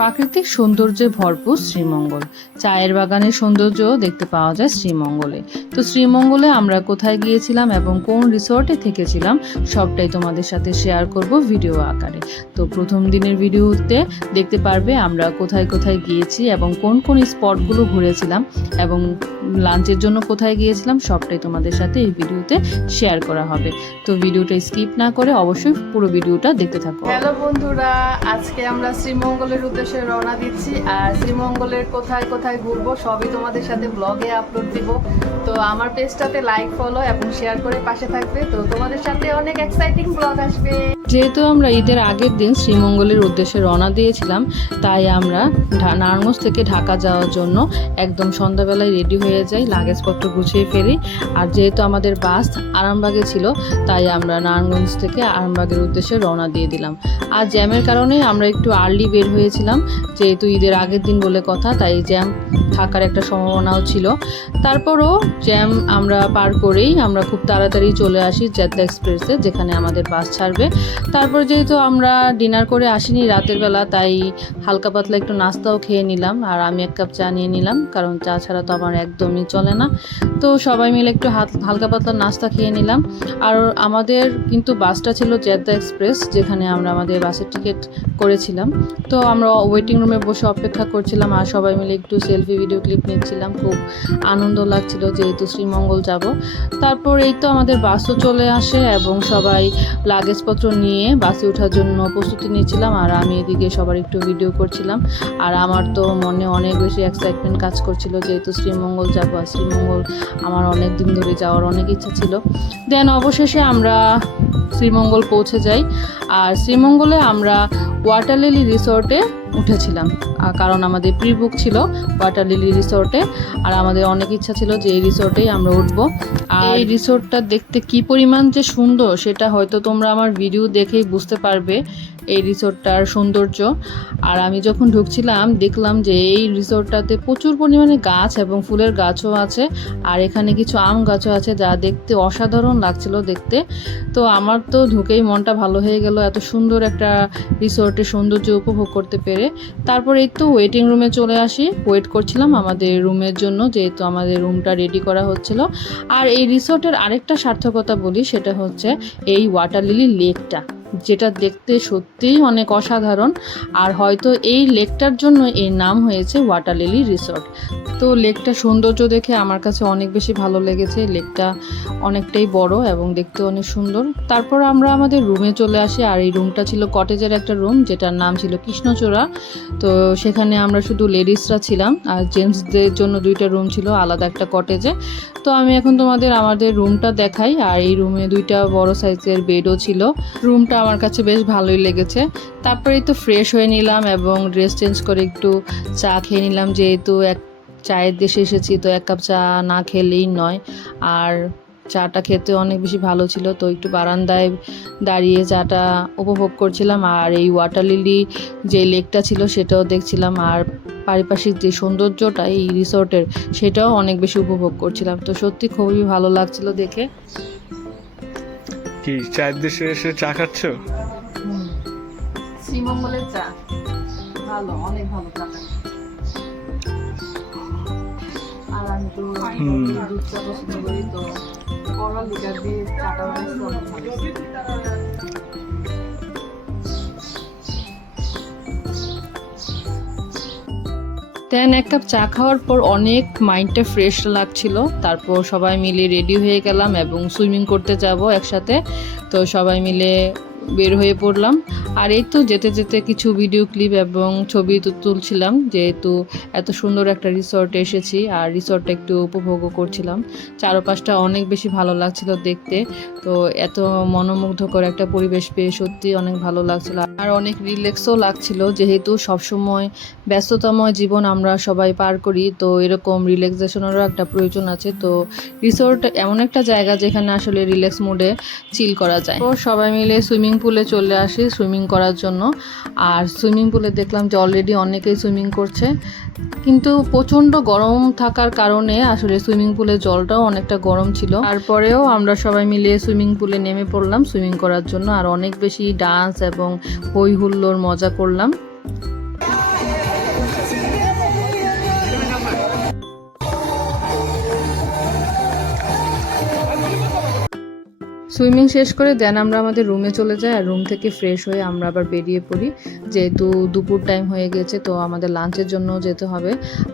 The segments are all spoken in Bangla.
প্রাকৃতিক সৌন্দর্যে ভরপুর শ্রীমঙ্গল। চায়ের বাগানের সৌন্দর্য দেখতে পাওয়া যায় শ্রীমঙ্গলে। তো শ্রীমঙ্গলে আমরা কোথায় গিয়েছিলাম এবং কোন রিসর্টে থেকেছিলাম সবটাই তোমাদের সাথে শেয়ার করব ভিডিও আকারে। তো প্রথম দিনের ভিডিওতে দেখতে পারবে আমরা কোথায় কোথায় গিয়েছি এবং কোন কোন স্পটগুলো ঘুরেছিলাম এবং লাঞ্চের জন্য কোথায় গিয়েছিলাম সবটাই তোমাদের সাথে এই ভিডিওতে শেয়ার করা হবে। তো ভিডিওটা স্কিপ না করে অবশ্যই পুরো ভিডিওটা দেখতে থাকো। হ্যালো বন্ধুরা, আজকে আমরা শ্রীমঙ্গলের উদ্দেশ্যে রওনা দিচ্ছি আর শ্রীমঙ্গলের কোথায় কোথায় ঘুরবো সবই তোমাদের সাথে ব্লগে আপলোড দিব। তো আমার পেজটাতে লাইক, ফলো এবং শেয়ার করে পাশে থাকবে। তো তোমাদের সাথে অনেক এক্সাইটিং ব্লগ আসবে। যেহেতু আমরা ঈদের আগের দিন শ্রীমঙ্গলের উদ্দেশ্যে রওনা দিয়েছিলাম, তাই আমরা নারায়ণগঞ্জ থেকে ঢাকা যাওয়ার জন্য একদম সন্ধ্যাবেলায় রেডি হয়ে যাই, লাগেজপত্র গুছিয়ে ফেলি। আর যেহেতু আমাদের বাস আরামবাগে ছিল, তাই আমরা নারায়ণগঞ্জ থেকে আরামবাগের উদ্দেশ্যে রওনা দিয়ে দিলাম। আর জ্যামের কারণে আমরা একটু আর্লি বের হয়েছিলাম, যেহেতু ঈদের আগের দিন বলে কথা, তাই জ্যাম থাকার একটা সম্ভাবনাও ছিল। তারপরও জ্যাম আমরা পার করেই আমরা খুব তাড়াতাড়ি চলে আসি জেদ্দা এক্সপ্রেসে, যেখানে আমাদের বাস ছাড়বে। তারপর যেহেতু আমরা ডিনার করে আসিনি রাতের বেলা, তাই হালকা পাতলা একটু নাস্তাও খেয়ে নিলাম। আর আমি এক কাপ চা নিয়ে নিলাম, কারণ চা ছাড়া তো আমার একদমই চলে না। তো সবাই মিলে একটু হালকা পাতলা নাস্তা খেয়ে নিলাম। আর আমাদের কিন্তু বাসটা ছিল জেদ্দা এক্সপ্রেস, যেখানে আমরা আমাদের বাসের টিকিট করেছিলাম। তো আমরা ওয়েটিং রুমে বসে অপেক্ষা করছিলাম আর সবাই মিলে একটু সেলফি ভিডিও ক্লিপ নিচ্ছিলাম। খুব আনন্দ লাগছিল যেহেতু শ্রীমঙ্গল যাব। তারপর এই তো আমাদের বাসও চলে আসে এবং সবাই লাগেজপত্র নিয়ে বাসে ওঠার জন্য প্রস্তুতি নিচ্ছিলাম। আর আমি এদিকে সবার একটু ভিডিও করছিলাম। আর আমার তো মনে অনেক বেশি এক্সাইটমেন্ট কাজ করছিল, যেহেতু শ্রীমঙ্গল যাবো। আর শ্রীমঙ্গল আমার অনেক দিন ধরে যাওয়ার অনেক ইচ্ছা ছিল। দেন অবশেষে আমরা শ্রীমঙ্গল পৌঁছে যাই। আর শ্রীমঙ্গলে আমরা ওয়াটার লিলি রিসর্টে উঠেছিলাম, কারণ আমাদের প্রি বুক ছিল ওয়াটার লিলি রিসর্টে। আর আমাদের অনেক ইচ্ছা ছিল যে এই রিসর্টেই আমরা উঠবো। আর এই রিসর্টটা দেখতে কি পরিমাণ যে সুন্দর সেটা হয়তো তোমরা আমার ভিডিও দেখেই বুঝতে পারবে, এই রিসর্টটার সৌন্দর্য। আর আমি যখন ঢুকছিলাম দেখলাম যে এই রিসর্টটাতে প্রচুর পরিমাণে গাছ এবং ফুলের গাছও আছে। আর এখানে কিছু আম গাছও আছে, যা দেখতে অসাধারণ লাগছিল দেখতে। তো আমার তো ঢুকেই মনটা ভালো হয়ে গেল, এত সুন্দর একটা রিসর্টের সৌন্দর্য উপভোগ করতে পেরে। তারপর এই তো ওয়েটিং রুমে চলে আসি, ওয়েট করছিলাম আমাদের রুমের জন্য, যেহেতু আমাদের রুমটা রেডি করা হচ্ছিল। আর এই রিসর্টের আরেকটা সার্থকতা বলি, সেটা হচ্ছে এই ওয়াটার লিলি লেকটা, যেটা দেখতে সত্যিই অনেক অসাধারণ। আর হয়তো এই লেকটার জন্য এর নাম হয়েছে ওয়াটার লিলি রিসর্ট। তো লেকটা সৌন্দর্য দেখে আমার কাছে অনেক বেশি ভালো লেগেছে। লেকটা অনেকটাই বড় এবং দেখতে অনেক সুন্দর। তারপর আমরা আমাদের রুমে চলে আসি। আর এই রুমটা ছিল কটেজের একটা রুম, যেটার নাম ছিল কৃষ্ণচূড়া। তো সেখানে আমরা শুধু লেডিসরা ছিলাম, আর জেন্টসদের জন্য দুইটা রুম ছিল আলাদা একটা কটেজে। তো আমি এখন তোমাদের আমাদের রুমটা দেখাই। আর এই রুমে দুইটা বড় সাইজের বেডও ছিল। রুমটা আমার কাছে বেশ ভালোই লেগেছে। তারপরেই তো ফ্রেশ হয়ে নিলাম এবং ড্রেস চেঞ্জ করে একটু চা খেয়ে নিলাম, যেহেতু এক চায়ের দেশে এসেছি, তো এক কাপ চা না খেলেই নয়। আর চাটা খেতে অনেক বেশি ভালো ছিল, তো একটু বারান্দায় দাঁড়িয়ে চাটা উপভোগ করছিলাম। আর এই ওয়াটার লিলি যে লেকটা ছিল সেটাও দেখছিলাম। আর পারিপার্শ্বিক যে সৌন্দর্যটা এই রিসর্টের, সেটাও অনেক বেশি উপভোগ করছিলাম। তো সত্যি খুবই ভালো লাগছিল দেখে। কি চায়ের দেশে এসে চা খাচ্ছ? শ্রীমঙ্গলের চা ভালো, অনেক ভালো চা। আর আমি তো দুধ চা পছন্দ করি, তো করলা লিকার দিয়ে চাটা বানাইছি, অনেক ভালো। দেন এক কাপ চা খাওয়ার পর অনেক মাইন্ডটা ফ্রেশ লাগছিল। তারপর সবাই মিলে রেডি হয়ে গেলাম এবং সুইমিং করতে যাব একসাথে। তো সবাই মিলে বের হয়ে পড়লাম। আর এই তো যেতে যেতে কিছু ভিডিও ক্লিপ এবং ছবি তুলছিলাম, যেহেতু এত সুন্দর একটা রিসর্টে এসেছি আর রিসর্টটা একটু উপভোগও করছিলাম। চারপাশটা অনেক বেশি ভালো লাগছিল দেখতে। তো এত মনোমুগ্ধকর একটা পরিবেশ পেয়ে সত্যি অনেক ভালো লাগছিল আর অনেক রিল্যাক্সও লাগছিল, যেহেতু সবসময় ব্যস্ততাময় জীবন আমরা সবাই পার করি। তো এরকম রিল্যাক্সেশনেরও একটা প্রয়োজন আছে। তো রিসর্ট এমন একটা জায়গা যেখানে আসলে রিল্যাক্স মোডে চিল করা যায়। তো সবাই মিলে সুইমিং পুলে চলে আসি সুইমিং করার জন্য। আর সুইমিং পুলে দেখলাম যে অলরেডি অনেকেই সুইমিং করছে, কিন্তু প্রচণ্ড গরম থাকার কারণে আসলে সুইমিং পুলের জলটাও অনেকটা গরম ছিল। তারপরেও আমরা সবাই মিলে সুইমিং পুলে নেমে পড়লাম সুইমিং করার জন্য। আর অনেক বেশি ডান্স এবং হই হুল্লোড় মজা করলাম। সুইমিং শেষ করে দেন আমরা আমাদের রুমে চলে যাই, আর রুম থেকে ফ্রেশ হয়ে আমরা আবার বেরিয়ে পড়ি, যেহেতু দুপুর টাইম হয়ে গেছে তো আমাদের লাঞ্চের জন্য যেতে হবে।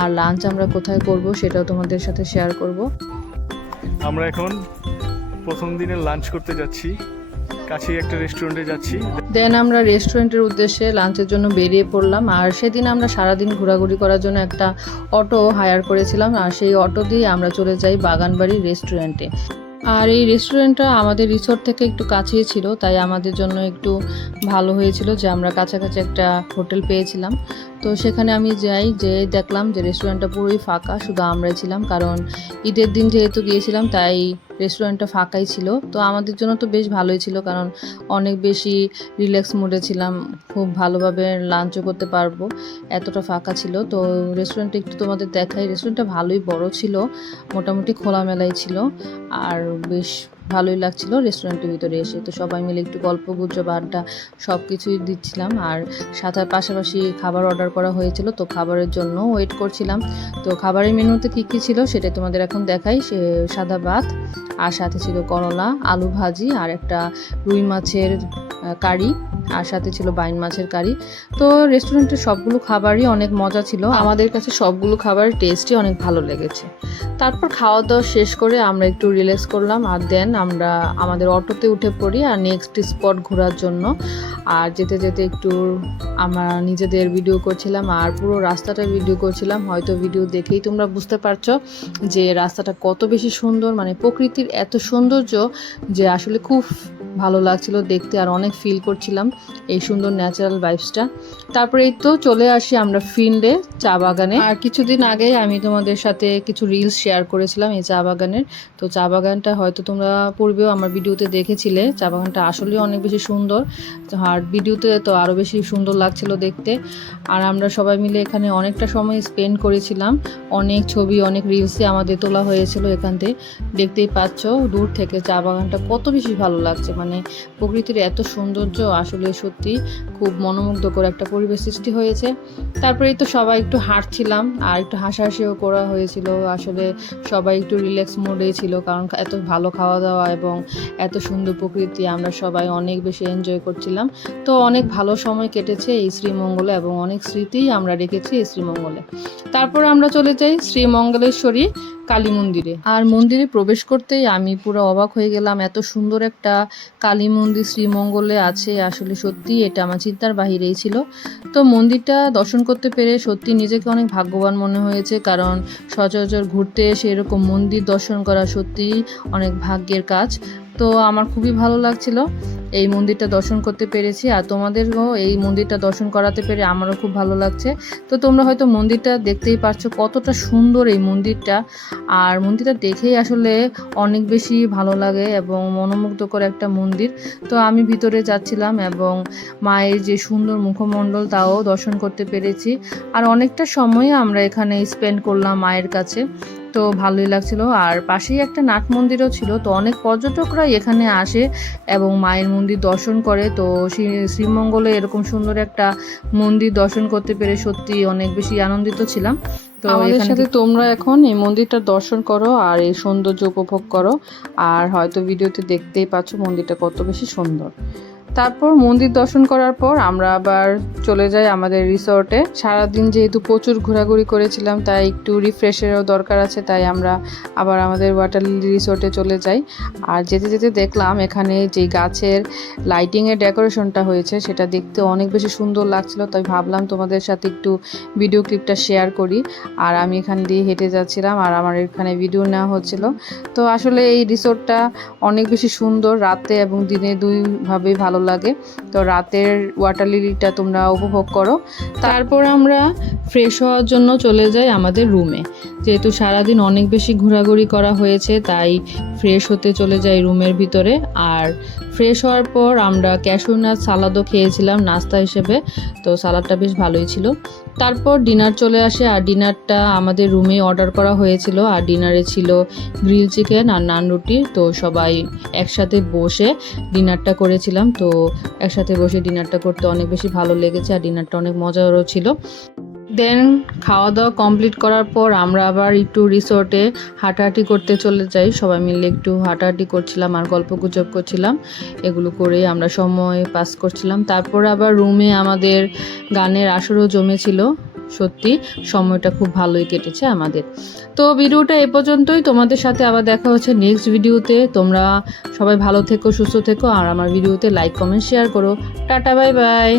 আর লাঞ্চ আমরা কোথায় করব সেটাও তোমাদের সাথে শেয়ার করব। আমরা এখন প্রথম দিনে লাঞ্চ করতে যাচ্ছি, কাছেই একটা রেস্টুরেন্টে যাচ্ছি। দেন আমরা রেস্টুরেন্টের উদ্দেশ্যে লাঞ্চের জন্য বেরিয়ে পড়লাম। আর সেদিন আমরা সারাদিন ঘোরাঘুরি করার জন্য একটা অটো হায়ার করেছিলাম, আর সেই অটো দিয়ে আমরা চলে যাই বাগানবাড়ি রেস্টুরেন্টে। আর এই রেস্টুরেন্টটা আমাদের রিসোর্ট থেকে একটু কাছেই ছিল, তাই আমাদের জন্য একটু ভালো হয়েছিল যে আমরা কাছাকাছি একটা হোটেল পেয়েছিলাম। তো সেখানে আমি যে দেখলাম যে রেস্টুরেন্টটা পুরোই ফাঁকা, শুধু আমরাই ছিলাম, কারণ ঈদের দিন যেহেতু গিয়েছিলাম তাই রেস্টুরেন্টটা ফাঁকাই ছিল। তো আমাদের জন্য তো বেশ ভালোই ছিল, কারণ অনেক বেশি রিল্যাক্স মুডে ছিলাম, খুব ভালোভাবে লাঞ্চও করতে পারবো, এতটা ফাঁকা ছিল। তো রেস্টুরেন্টটা একটু তোমাদের দেখাই। রেস্টুরেন্টটা ভালোই বড় ছিল, মোটামুটি খোলামেলাই ছিল, আর বেশ ভালোই লাগছিল রেস্টুরেন্টের ভিতরে এসে। তো সবাই মিলে একটু গল্প গুজব আড্ডা সব কিছুই দিচ্ছিলাম, আর সাথে পাশাপাশি খাবার অর্ডার করা হয়েছিল, তো খাবারের জন্য ওয়েট করছিলাম। তো খাবারের মেনুতে কী কী ছিল সেটা তোমাদের এখন দেখাই। সে সাদা ভাত, আর সাথে ছিল করলা, আলু ভাজি, আর একটা রুই মাছের কারি, আর সাথে ছিল বাইন মাছের কারি। তো রেস্টুরেন্টের সবগুলো খাবারই অনেক মজা ছিল, আমাদের কাছে সবগুলো খাবারের টেস্টই অনেক ভালো লেগেছে। তারপর খাওয়া দাওয়া শেষ করে আমরা একটু রিল্যাক্স করলাম, আর দেন আমরা আমাদের অটোতে উঠে পড়ি আর নেক্সট স্পট ঘোরার জন্য। আর যেতে যেতে একটু আমরা নিজেদের ভিডিও করছিলাম, আর পুরো রাস্তাটা ভিডিও করছিলাম। হয়তো ভিডিও দেখেই তোমরা বুঝতে পারছো যে রাস্তাটা কত বেশি সুন্দর, মানে প্রকৃতির এত সৌন্দর্য যে আসলে খুব ভালো লাগছিল দেখতে, আর অনেক ফিল করছিলাম এই সুন্দর ন্যাচারাল ভাইবসটা। তারপরে এই তো চলে আসি আমরা ফিল্ডে, চা বাগানে। আর কিছুদিন আগে আমি তোমাদের সাথে কিছু রিলস শেয়ার করেছিলাম এই চা বাগানের। তো চা বাগানটা হয়তো তোমরা পূর্বেও আমার ভিডিওতে দেখেছিলে। চা বাগানটা আসলেই অনেক বেশি সুন্দর, আর ভিডিওতে তো আরও বেশি সুন্দর লাগছিল দেখতে। আর আমরা সবাই মিলে এখানে অনেকটা সময় স্পেন্ড করেছিলাম, অনেক ছবি অনেক রিলসই আমাদের তোলা হয়েছিল এখান থেকে। দেখতেই পাচ্ছ দূর থেকে চা বাগানটা কত বেশি ভালো লাগছে, মানে প্রকৃতির এত সৌন্দর্য, আসলে সত্যি খুব মনোমুগ্ধকর একটা পরিবেশ সৃষ্টি হয়েছে। তারপরেই তো সবাই একটু হাঁটছিলাম, আর একটু হাসাহাসিও করা হয়েছিল। আসলে সবাই একটু রিল্যাক্স মোডে ছিল, কারণ এত ভালো খাওয়া দাওয়া এবং এত সুন্দর প্রকৃতি আমরা সবাই অনেক বেশি এনজয় করছিলাম। তো অনেক ভালো সময় কেটেছে এই শ্রীমঙ্গলে, এবং অনেক স্মৃতিই আমরা রেখেছি এই শ্রীমঙ্গলে। তারপর আমরা চলে যাই শ্রীমঙ্গলেশ্বরী কালী মন্দিরে। আর মন্দিরে প্রবেশ করতেই আমি পুরো অবাক হয়ে গেলাম, এত সুন্দর একটা কালী মন্দির শ্রীমঙ্গলে আছে, আসলে সত্যি এটা আমার চিন্তার বাহিরেই ছিল। তো মন্দিরটা দর্শন করতে পেরে সত্যি নিজেকে অনেক ভাগ্যবান মনে হয়েছে, কারণ সচরাচর ঘুরতে এসে এরকম মন্দির দর্শন করা সত্যিই অনেক ভাগ্যের কাজ। তো আমার খুবই ভালো লাগছিল এই মন্দিরটা দর্শন করতে পেরেছি, আর তোমাদেরও এই মন্দিরটা দর্শন করাতে পেরে আমারও খুব ভালো লাগছে। তো তোমরা হয়তো মন্দিরটা দেখতেই পারছো কতটা সুন্দর এই মন্দিরটা, আর মন্দিরটা দেখেই আসলে অনেক বেশি ভালো লাগে এবং মনোমুগ্ধকর একটা মন্দির। তো আমি ভিতরে যাচ্ছিলাম এবং মায়ের যে সুন্দর মুখমণ্ডল তাও দর্শন করতে পেরেছি, আর অনেকটা সময় আমরা এখানে স্পেন্ড করলাম মায়ের কাছে। তো ভালোই লাগছিল। আর পাশেই একটা নাট মন্দিরও ছিল, তো অনেক পর্যটকরা এখানে আসে এবং মায়ের মন্দির দর্শন করে। তো শ্রীমঙ্গলে এরকম সুন্দর একটা মন্দির দর্শন করতে পেরে সত্যি অনেক বেশি আনন্দিত ছিলাম। তো আমাদের সাথে তোমরা এখন এই মন্দিরটা দর্শন করো আর এই সৌন্দর্য উপভোগ করো, আর হয়তো ভিডিওতে দেখতেই পাচ্ছ মন্দিরটা কত বেশি সুন্দর। তারপর মন্দির দর্শন করার পর আমরা আবার চলে যাই আমাদের রিসর্টে। সারাদিন যেহেতু প্রচুর ঘোরাঘুরি করেছিলাম তাই একটু রিফ্রেশেরও দরকার আছে, তাই আমরা আবার আমাদের ওয়াটার লিলি রিসর্টে চলে যাই। আর যেতে যেতে দেখলাম এখানে যে গাছের লাইটিংয়ের ডেকোরেশনটা হয়েছে সেটা দেখতে অনেক বেশি সুন্দর লাগছিল, তাই ভাবলাম তোমাদের সাথে একটু ভিডিও ক্লিপটা শেয়ার করি। আর আমি এখান দিয়ে হেঁটে যাচ্ছিলাম আর আমার এখানে ভিডিও নেওয়া হচ্ছিল। তো আসলে এই রিসর্টটা অনেক বেশি সুন্দর, রাতে এবং দিনে দুইভাবেই ভালো লাগে। তো রাতের ওয়াটার লিলিটা তোমরা উপভোগ করো। তারপর আমরা ফ্রেশ হওয়ার জন্য চলে যাই আমাদের রুমে। যেহেতু সারাদিন অনেক বেশি ঘোরাঘুরি করা হয়েছে তাই ফ্রেশ হতে চলে যাই রুমের ভিতরে। আর ফ্রেশ হওয়ার পর আমরা ক্যাশু নাট সালাদও খেয়েছিলাম নাস্তা হিসেবে, তো সালাদটা বেশ ভালোই ছিল। তারপর ডিনার চলে আসে, আর ডিনারটা আমাদের রুমে অর্ডার করা হয়েছিল। আর ডিনারে ছিল গ্রিল চিকেন আর নান রুটি। তো সবাই একসাথে বসে ডিনারটা করেছিলাম। তো একসাথে বসে ডিনারটা করতে অনেক বেশি ভালো লেগেছে, আর ডিনারটা অনেক মজারও ছিল। দেন খাওয়া দাওয়া কমপ্লিট করার পর আমরা আবার একটু রিসোর্টে হাঁটাহাঁটি করতে চলে যাই। সবাই মিলে একটু হাঁটাহাঁটি করছিলাম আর গল্পগুজব করছিলাম, এগুলো করে আমরা সময় পাস করছিলাম। তারপর আবার রুমে আমাদের গানের আসরও জমেছিল, সত্যি সময়টা খুব ভালোই কেটেছে আমাদের। তো ভিডিওটা এ পর্যন্তই, তোমাদের সাথে আবার দেখা হচ্ছে নেক্সট ভিডিওতে। তোমরা সবাই ভালো থেকো, সুস্থ থেকো, আর আমার ভিডিওতে লাইক কমেন্ট শেয়ার করো। Tata, bye bye.